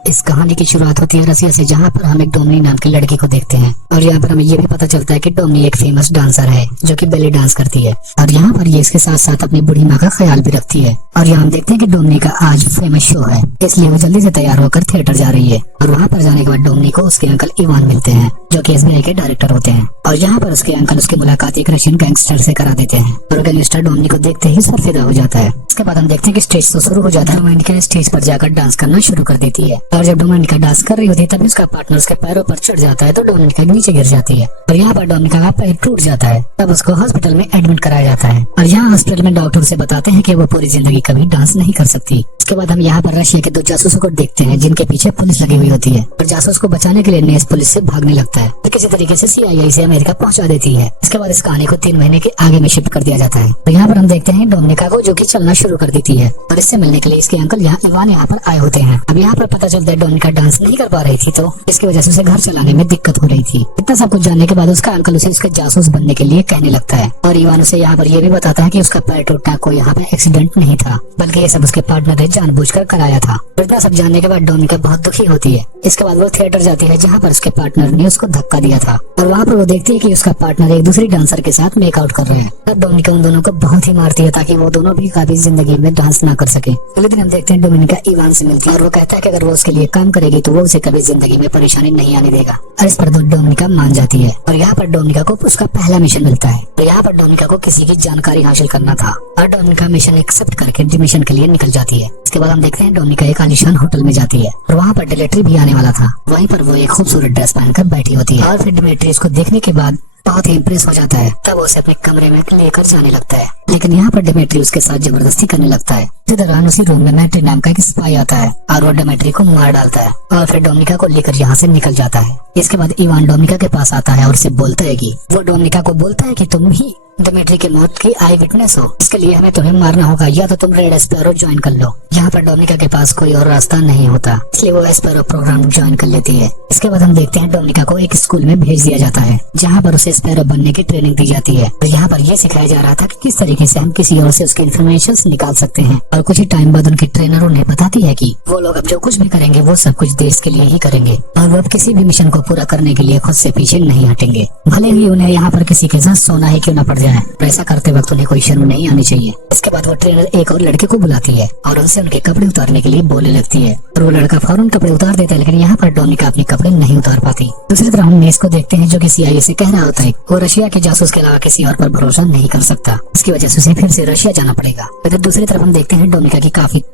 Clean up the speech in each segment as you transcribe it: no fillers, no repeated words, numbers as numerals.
इस कहानी की शुरुआत होती है रसिया से, जहाँ पर हम एक डोमिनी नाम की लड़की को देखते हैं और यहाँ पर हमें ये भी पता चलता है कि डोमिनी एक फेमस डांसर है जो कि बेली डांस करती है और यहाँ पर ये इसके साथ साथ अपनी बूढ़ी माँ का ख्याल भी रखती है। और यहाँ हम देखते हैं कि डोमिनी का आज फेमस शो है, इसलिए वो जल्दी से तैयार होकर थिएटर जा रही है। और वहाँ पर जाने के बाद डोमिनी को उसके अंकल इवान मिलते हैं जो कि एसबीआई के डायरेक्टर होते हैं और यहाँ पर उसके अंकल उसकी मुलाकात एक रशियन गैंगस्टर से करा देते हैं और गैंगस्टर डोमिनी को देखते ही सरफिदा हो जाता है। इसके बाद हम देखते हैं कि स्टेज तो शुरू हो जाता है, डोमिनिका स्टेज पर जाकर डांस करना शुरू कर देती है और जब डोमिनिका डांस कर रही होती है तभी उसका पार्टनर उसके पैरों पर चढ़ जाता है तो डोमिनिका नीचे गिर जाती है और यहाँ पर डोमिनिका का पैर टूट जाता है। तब उसको हॉस्पिटल में एडमिट कराया जाता है और यहाँ हॉस्पिटल में डॉक्टर से बताते हैं कि वो पूरी जिंदगी कभी डांस नहीं कर सकती। इसके बाद हम यहाँ पर रशिया के 2 जासूसों को देखते हैं जिनके पीछे पुलिस लगी हुई होती है और जासूस को बचाने के लिए नेस पुलिस से भागने लगता है तो किसी तरीके से सीआईए से अमेरिका पहुंचा देती है। इसके बाद इस कहानी को 3 महीने के आगे में शिफ्ट कर दिया जाता है। तो यहाँ पर हम देखते हैं डोमिनिका को जो कि चलना शुरू कर देती है और इससे मिलने के लिए इसके अंकल इवान यहाँ पर आए होते हैं। अब यहाँ पर पता चलता है डोमिनिका डांस नहीं कर पा रही थी तो इसकी वजह से उसे घर चलाने में दिक्कत हो रही थी। इतना सब कुछ जानने के बाद उसका अंकल उसे उसके जासूस बनने के लिए कहने लगता है और इवान उसे यहाँ पर यह भी बताता है कि उसका पैर टूटना कोई यहाँ पे एक्सीडेंट नहीं था बल्कि ये सब उसके पार्टनर ने जानबूझकर कराया था। इतना सब जानने के बाद डोमिनिका बहुत दुखी होती है। इसके बाद वो थिएटर जाती है जहाँ पर उसके पार्टनर ने उसको धक्का दिया था और वहाँ पर वो देखती है कि उसका पार्टनर एक दूसरी डांसर के साथ मेकआउट कर रहे हैं। तब डोमिनिका उन दोनों को बहुत ही मारती है ताकि वो दोनों भी कभी जिंदगी में डांस ना कर सके। अगले दिन हम देखते हैं डोमिनिका इवान से मिलती है और वो कहता है कि अगर वो उसके लिए काम करेगी तो वो उसे कभी जिंदगी में परेशानी नहीं आने देगा और इस पर डोमिनिका मान जाती है। और यहाँ पर डोमिनिका को उसका पहला मिशन मिलता है तो यहाँ पर डोमिनिका को किसी की जानकारी हासिल करना था और डोमिनिका मिशन एक्सेप्ट करके मिशन के लिए निकल जाती है। इसके बाद हम देखते हैं डोमिनिका एक आलीशान होटल में जाती है और वहाँ पर डिलीवरी भी आने वाला था। वहीं पर वो एक खूबसूरत ड्रेस पहनकर बैठी होती है और फिर डिमिट्री उसको देखने के बाद बहुत ही इम्प्रेस हो जाता है। तब उसे अपने कमरे में लेकर जाने लगता है लेकिन यहाँ पर डिमिट्री उसके साथ जबरदस्ती करने लगता है। इसी दौरान उसी रूम में मैट्री नाम का एक स्पाई आता है और वो डिमिट्री को मार डालता है और फिर डोमिनिका को लेकर यहाँ से निकल जाता है। इसके बाद इवान डोमिनिका के पास आता है और उसे बोलता है कि वो डोमिनिका को बोलता है कि तुम ही डिमिट्री की मौत की आई विटनेस हो, इसके लिए हमें तुम्हें मारना होगा या तो तुम रेड स्पैरो ज्वाइन कर लो। यहाँ पर डोमिनिका के पास कोई और रास्ता नहीं होता इसलिए वो स्पैरो प्रोग्राम ज्वाइन कर लेती है। इसके बाद हम देखते हैं डोमिनिका को एक स्कूल में भेज दिया जाता है जहाँ पर उसे स्पैरो बनने की ट्रेनिंग दी जाती है और यहाँ पर यह सिखाया जा रहा था कि किस तरीके से हम किसी और से उसके इन्फॉर्मेशन निकाल सकते हैं। और कुछ ही टाइम बाद उनकी ट्रेनर उन्हें बताती है कि वो लोग अब जो कुछ भी करेंगे वो सब कुछ देश के लिए ही करेंगे और वो अब किसी भी मिशन को पूरा करने के लिए खुद से पीछे नहीं हटेंगे, भले ही उन्हें यहाँ पर किसी के साथ सोना ही क्यों न पड़ जाए। ऐसा करते वक्त उन्हें कोई शर्म नहीं आनी चाहिए। इसके बाद वो ट्रेनर एक और लड़के को बुलाती है और उनसे उनके कपड़े उतारने के लिए बोलने लगती है और वो लड़का फौरन कपड़े उतार देता है लेकिन यहाँ पर डोमिनिका अपने कपड़े नहीं उतार पाती। दूसरी तरफ हम नेस को देखते हैं जो कि सीआईए से कह रहा होता है वो रशिया के जासूस के अलावा किसी और पर भरोसा नहीं कर सकता, इसकी वजह से उसे फिर से रशिया जाना पड़ेगा। इधर दूसरी तरफ हम देखते हैं डोमिनिका की काफी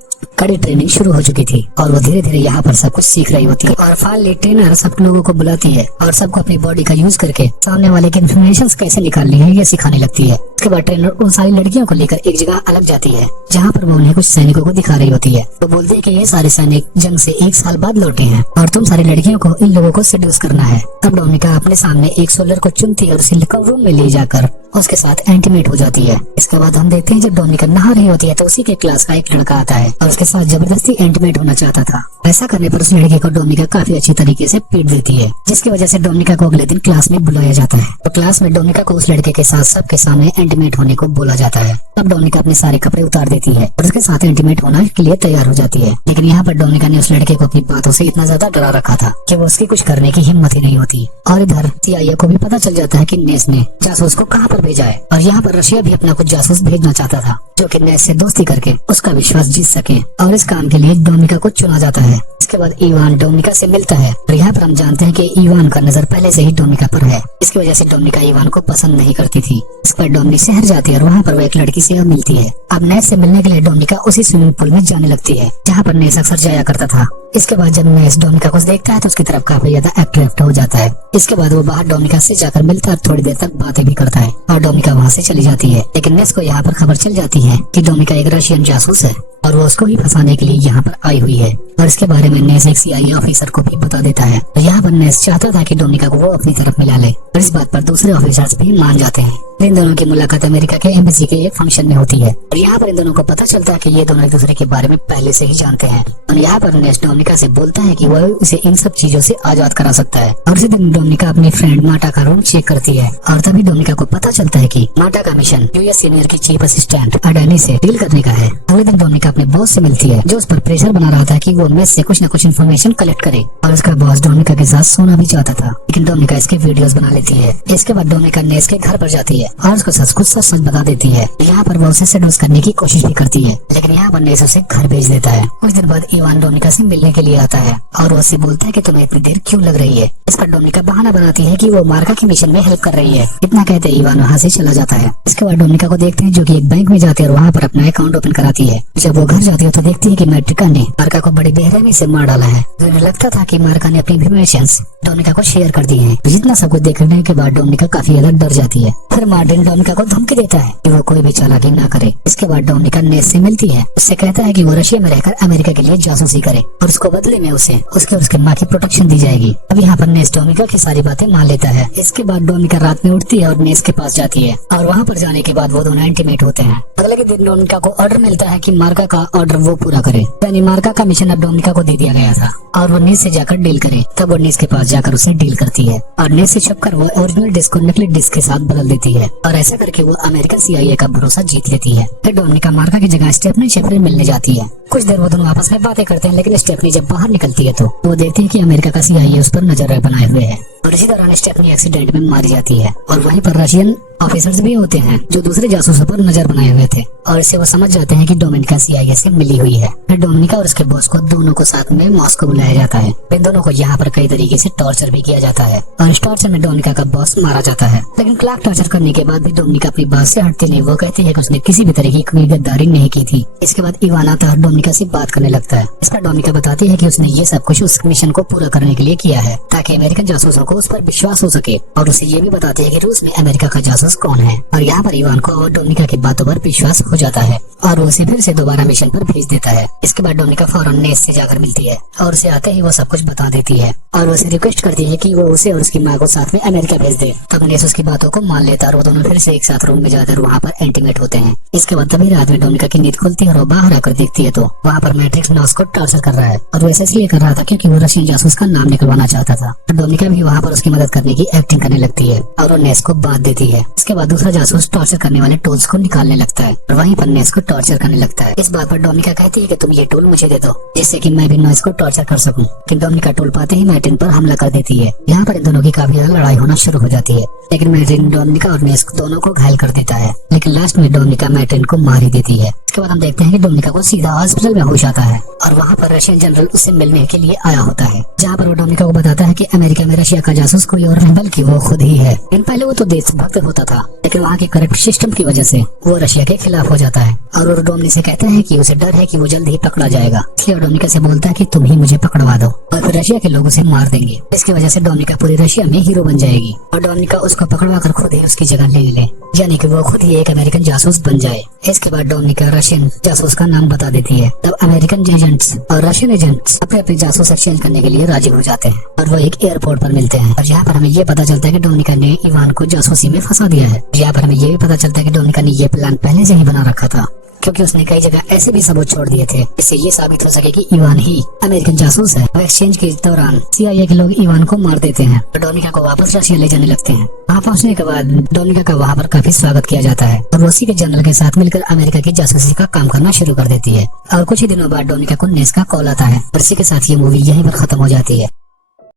कड़ी ट्रेनिंग शुरू हो चुकी थी और वो धीरे धीरे यहाँ पर सब कुछ सीख रही होती है और फाइनली ट्रेनर सब लोगों को बुलाती है और सबको अपनी बॉडी का यूज करके सामने वाले की इन्फॉर्मेशन कैसे निकालनी है ये सिखाने लगती है। उसके बाद ट्रेनर उन सारी लड़कियों को लेकर एक जगह अलग जाती है जहाँ पर वो उन्हें कुछ सैनिकों को दिखा रही होती है। वो बोलती है कि ये सारे सैनिक जंग से 1 साल बाद लौटे हैं और तुम सारी लड़कियों को इन लोगों को सेड्यूस करना है। तब डोमिनिका अपने सामने एक सोल्जर को चुनती है और उसे रूम में ले जाकर उसके साथ इंटीमेट हो जाती है। इसके बाद हम देखते हैं जब डोमिनिका नहा रही होती है तो उसी के क्लास का एक लड़का आता है और उसके साथ जबरदस्ती इंटीमेट होना चाहता था। ऐसा करने पर उस लड़के को डोमिनिका काफी अच्छी तरीके से पीट देती है जिसकी वजह से डोमिनिका को अगले दिन क्लास में बुलाया जाता है। तो क्लास में डोमिनिका को उस लड़के के साथ सबके सामने इंटीमेट होने को बोला जाता है। तब डोमिनिका अपने सारे कपड़े उतार देती है और उसके साथ इंटीमेट होने के लिए तैयार हो जाती है। लेकिन यहाँ पर डोमिनिका ने उस लड़के को अपनी बातों से इतना ज्यादा डरा रखा था कि वो उसकी कुछ करने की हिम्मत ही नहीं होती। और इधर सीआईए को भी पता चल जाता है कि नेस ने जासूस को कहाँ पर भेजा है और यहाँ पर रशिया भी अपना कुछ जासूस भेजना चाहता था जो कि नेस से दोस्ती करके उसका विश्वास जीत सके और इस काम के लिए डोमिनिका को चुना जाता है। इसके बाद इवान डोमिनिका से मिलता है और यहाँ पर हम जानते हैं कि इवान का नजर पहले से ही डोमिनिका पर है। इसकी वजह से डोमिनिका इवान को पसंद नहीं करती थी। इस पर डोमिनिका शहर जाती है और वहाँ पर वो एक लड़की से मिलती है। अब नेस से मिलने के लिए डोमिनिका उसी स्विमिंग पूल में जाने लगती है जहाँ पर नेस अक्सर जाया करता था। इसके बाद जब नेस डोमिनिका को देखता है तो उसकी तरफ काफी ज्यादा अट्रैक्ट हो जाता है। इसके बाद वो बाहर डोमिनिका से जाकर मिलता है, थोड़ी देर तक बातें भी करता है और डोमिनिका वहाँ से चली जाती है। लेकिन नेस को यहाँ पर खबर चल जाती है कि डोमिनिका एक रशियन जासूस है और वो उसको ही फंसाने के लिए यहाँ पर आई हुई है और इसके बारे में नेस एक सीआईए ऑफिसर को भी बता देता है। यहाँ पर नेस चाहता था कि डोमिनिका को वो अपनी तरफ मिला ले और इस बात पर दूसरे ऑफिसर्स भी मान जाते हैं। इन दोनों की मुलाकात अमेरिका के एम्बेसी के एक फंक्शन में होती है और यहाँ पर इन दोनों को पता चलता है कि ये दोनों एक दूसरे के बारे में पहले से ही जानते हैं। और यहाँ पर नेस डोमिनिका से बोलता है कि वह उसे इन सब चीजों से आजाद करा सकता है। और उसी दिन डोमिनिका अपनी फ्रेंड माटा का रूम चेक करती है और तभी डोमिनिका को पता चलता है कि माटा का मिशन यूएस सीनियर की चीफ असिस्टेंट अडानी से डील करने का है। अगले दिन डोमिनिका अपने बॉस से मिलती है जो उस पर प्रेशर बना रहा था कि वो मेस से कुछ न कुछ इन्फॉर्मेशन कलेक्ट करे और उसका बॉस डोमिनिका के साथ सोना भी चाहता था, लेकिन डोमिनिका इसके वीडियोस बना लेती है। इसके बाद डोमिनिका नेस के घर पर जाती है और उसको कुछ सच बता देती है। यहाँ पर वो उसे सेडोस करने की कोशिश भी करती है, लेकिन यहाँ पर नेस उसे घर भेज देता है। कुछ दिन बाद इवान डोमिनिका से मिलने के लिए आता है और वो उससे बोलता है कि तुम्हें इतनी देर क्यों लग रही है। इस पर डोमिनिका बहाना बनाती है कि वो मार्का के मिशन में हेल्प कर रही है। इतना कहते ही इवान वहाँ से चला जाता है। इसके बाद डोमिनिका को देखते हैं जो कि एक बैंक में जाती है और वहाँ पर अपना अकाउंट ओपन कराती है। जब वो घर जाती है तो देखती है कि मैट्रिका ने मार्का को बड़ी बेरहमी से मार डाला है। उन्हें लगता था कि मार्का ने अपनी इन्फॉर्मेशंस डोमिनिका को शेयर कर दी है। जितना सब कुछ देखने के बाद डोमिनिका काफी ज्यादा डर जाती है। फिर मार्टिन डोमिनिका को धमकी देता है कि वो कोई भी चालाकी ना करे। इसके बाद डोमिनिका नेस से मिलती है। उससे कहता है कि वो रशिया में रहकर अमेरिका के लिए जासूसी करे और उसको बदले में उसे उसके माँ की प्रोटेक्शन दी जाएगी। अब यहाँ पर नेस डोमिनिका की सारी बातें मान लेता है। इसके बाद डोमिनिका रात में उठती है और नेस के पास जाती है और वहाँ पर जाने के बाद वो दोनों इंटीमेट होते हैं। अगले दिन डोमिनिका को ऑर्डर मिलता है कि मार्का का ऑर्डर वो पूरा करे, यानी मार्का का मिशन अब डोमिनिका को दे दिया गया था और वो नेस से जाकर डील करे। तब वो नेस के पास जाकर उसे डील करती है और नेस से छुपकर वो ओरिजिनल डिस्क को नकली डिस्क के साथ बदल देती है और ऐसा करके वो अमेरिकन CIA का भरोसा जीत लेती है। फिर डोमिनिका मार्का की जगह स्टेफनी शेफरिन मिलने जाती है। कुछ देर वो दोनों आपस में बातें करते हैं, लेकिन स्टेफनी जब बाहर निकलती है तो वो देखती है कि अमेरिका का CIA उस पर नजर बनाए हुए है और इसी दौरान स्टेफनी एक्सीडेंट में मारी जाती है। और वहीं पर रशियन ऑफिसर्स भी होते हैं जो दूसरे जासूसों पर नजर बनाए हुए थे और इससे वो समझ जाते हैं कि डोमिनिका CIA से मिली हुई है। फिर डोमिनिका और उसके बॉस को दोनों को साथ में मॉस्को बुलाया जाता है। इन दोनों को यहाँ पर कई तरीके से टॉर्चर भी किया जाता है और इस टॉर्चर में डोमिनिका का बॉस मारा जाता है। लेकिन क्लार्क टॉर्चर करने के बाद भी डोमिनिका अपनी बात से हटती नहीं। वो कहती है कि उसने किसी भी तरह की कोई गद्दारी नहीं की थी। इसके बाद इवान आता है, डोमिनिका से बात करने लगता है। इस पर डोमिनिका बताती है कि उसने ये सब कुछ उस मिशन को पूरा करने के लिए किया है ताकि अमेरिकन जासूसों को उस पर विश्वास हो सके और उसे ये भी बताती है कि रूस में अमेरिका का जासूस कौन है। और यहाँ पर इवान को और डोमिनिका की बातों पर विश्वास हो जाता है और वो उसे फिर से दोबारा मिशन पर भेज देता है। इसके बाद डोमिनिका फौरन नेस से जाकर मिलती है और उसे आते ही वो सब कुछ बता देती है और उसे रिक्वेस्ट करती है कि वो उसे और उसकी माँ को साथ में अमेरिका भेज दे। तब नेस उसकी बातों को मान लेता और वो दोनों फिर से एक साथ रूम में जाकर वहाँ पर इंटीमेट होते हैं। इसके बाद तभी रात में डोमिनिका की नींद खुलती है और वो बाहर आकर देखती है तो वहाँ पर मैट्रिक्स नॉस को टॉर्चर कर रहा है और वो ऐसे इसलिए कर रहा था क्योंकि वो रशियन जासूस का नाम निकलवाना चाहता था। डोमिनिका भी वहाँ पर उसकी मदद करने की एक्टिंग करने लगती है और वो नेस को बांध देती है। इसके बाद दूसरा जासूस टॉर्चर करने वाले टूल्स को निकालने लगता है और वहीं पर नेस को टॉर्चर करने लगता है। इस बात पर डोमिनिका कहती है कि तुम ये टूल मुझे दे दो जिससे कि मैं भी नॉइस को टॉर्चर कर सकूं। लेकिन डोमिनिका टूल पाते ही मैटिन पर हमला कर देती है। यहाँ पर इन दोनों की काफी ज्यादा लड़ाई होना शुरू हो जाती है, लेकिन मैटिन डोमिनिका और नेस दोनों को घायल कर देता है। लेकिन लास्ट में डोमिनिका मैटिन को मार ही देती है। इसके बाद हम देखते हैं कि डोमिनिका को सीधा हॉस्पिटल में होश आता है और वहाँ पर रशियन जनरल उससे मिलने के लिए आया होता है, जहाँ पर वो डोमिनिका को बताता है कि अमेरिका में रशिया का जासूस कोई और नहीं बल्कि वो खुद ही है। इन पहले वो तो देशभक्त होता था, लेकिन वहाँ के करप्ट सिस्टम की वजह से वो रशिया के खिलाफ हो जाता है और वो डोमिनिका से कहता है कि उसे डर है कि वो जल्द ही पकड़ा जाएगा। इसलिए डोमिनिका से बोलता है कि तुम ही मुझे पकड़वा दो और फिर रशिया के लोग उसे मार देंगे। इसकी वजह से डोमिनिका पूरी रशिया में हीरो बन जाएगी और डोमिनिका उसको पकड़वा कर खुद ही उसकी जगह ले ले, यानी कि वो खुद ही एक अमेरिकन जासूस बन जाए। इसके बाद डोमिनिका रशियन जासूस का नाम बता देती है। तब अमेरिकन एजेंट्स और रशियन एजेंट्स अपने अपने जासूस एक्सचेंज करने के लिए राजी हो जाते हैं और वो एक एयरपोर्ट पर मिलते हैं। और यहाँ पर हमें ये पता चलता है कि डोमिनिका ने इवान को जासूसी में फंसा दिया है। यहाँ पर हमें ये भी पता चलता है कि डोमिनिका ने ये प्लान पहले से ही बना रखा था, क्योंकि उसने कई जगह ऐसे भी सबूत छोड़ दिए थे इससे ये साबित हो सके कि इवान ही अमेरिकन जासूस है। और एक्सचेंज के दौरान CIA के लोग इवान को मार देते हैं और डोमिनिका को वापस रशिया ले जाने लगते हैं। वहाँ पहुँचने के बाद डोमिनिका का वहाँ पर काफी स्वागत किया जाता है और उसी के जनरल के साथ मिलकर अमेरिका की जासूसी का काम करना शुरू कर देती है। और कुछ ही दिनों बाद डोमिनिका को नेस का कॉल आता है और इसी के साथ ये मूवी यहीं पर खत्म हो जाती है।